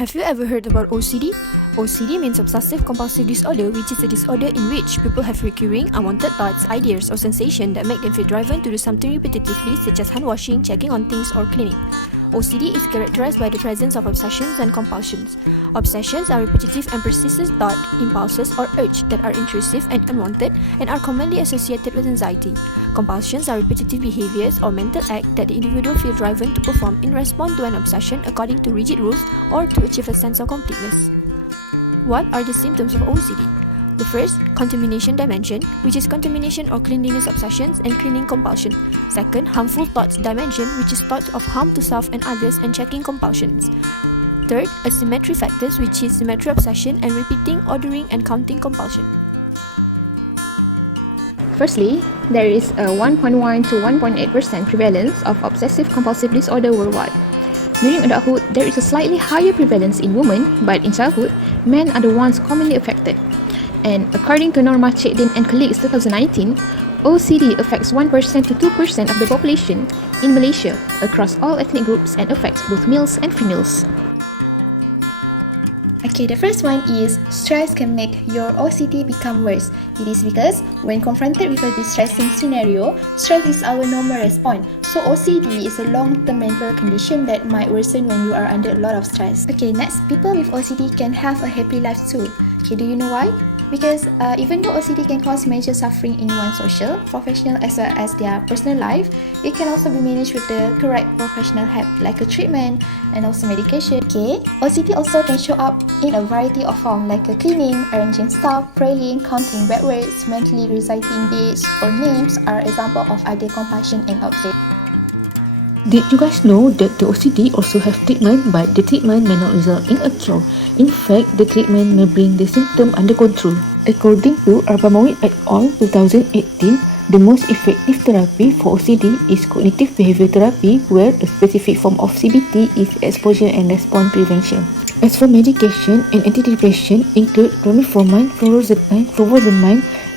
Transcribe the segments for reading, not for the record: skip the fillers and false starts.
Have you ever heard about OCD? OCD means Obsessive Compulsive Disorder, which is a disorder in which people have recurring, unwanted thoughts, ideas, or sensations that make them feel driven to do something repetitively, such as hand washing, checking on things, or cleaning. OCD is characterized by the presence of obsessions and compulsions. Obsessions are repetitive and persistent thought, impulses, or urges that are intrusive and unwanted and are commonly associated with anxiety. Compulsions are repetitive behaviors or mental acts that the individual feels driven to perform in response to an obsession according to rigid rules or to achieve a sense of completeness. What are the symptoms of OCD? The first, contamination dimension, which is contamination or cleanliness obsessions and cleaning compulsion. Second, harmful thoughts dimension, which is thoughts of harm to self and others and checking compulsions. Third, asymmetry factors, which is symmetry obsession and repeating, ordering, and counting compulsion. Firstly, there is a 1.1 to 1.8% prevalence of obsessive compulsive disorder worldwide. During adulthood, there is a slightly higher prevalence in women, but in childhood, men are the ones commonly affected. And according to Norma Chedin and colleagues 2019, OCD affects 1% to 2% of the population in Malaysia across all ethnic groups and affects both males and females. Okay, the first one is stress can make your OCD become worse. It is because when confronted with a distressing scenario, stress is our normal response. So OCD is a long-term mental condition that might worsen when you are under a lot of stress. Okay, next, people with OCD can have a happy life too. Okay, do you know why? Because even though OCD can cause major suffering in one's social, professional as well as their personal life, it can also be managed with the correct professional help like a treatment and also medication. Okay, OCD also can show up in a variety of forms like a cleaning, arranging stuff, praying, counting bad words, mentally reciting dates or names are examples of other compulsion and outlet. Did you guys know that the OCD also have treatment, but the treatment may not result in a cure? In fact, the treatment may bring the symptom under control. According to Arbamowit et al. 2018, the most effective therapy for OCD is cognitive behavior therapy, where a specific form of CBT is exposure and response prevention. As for medication and antidepressant include chlorpheniramine, fluoxetine,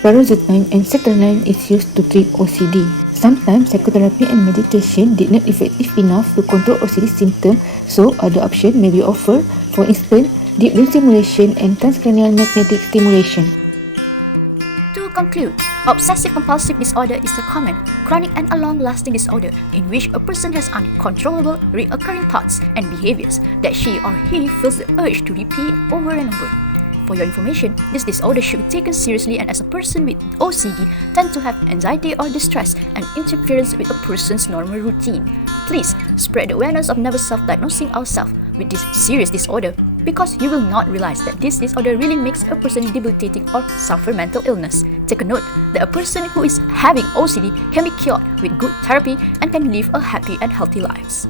paroxetine, and sertraline is used to treat OCD. Sometimes psychotherapy and medication did not effective enough to control OCD symptoms, so other options may be offered, for instance, deep brain stimulation and transcranial magnetic stimulation. To conclude, obsessive-compulsive disorder is a common, chronic and a long-lasting disorder in which a person has uncontrollable, recurring thoughts and behaviors that she or he feels the urge to repeat over and over. For your information, this disorder should be taken seriously, and as a person with OCD tend to have anxiety or distress and interference with a person's normal routine. Please spread the awareness of never self-diagnosing ourselves with this serious disorder, because you will not realize that this disorder really makes a person debilitating or suffer mental illness. Take a note that a person who is having OCD can be cured with good therapy and can live a happy and healthy lives.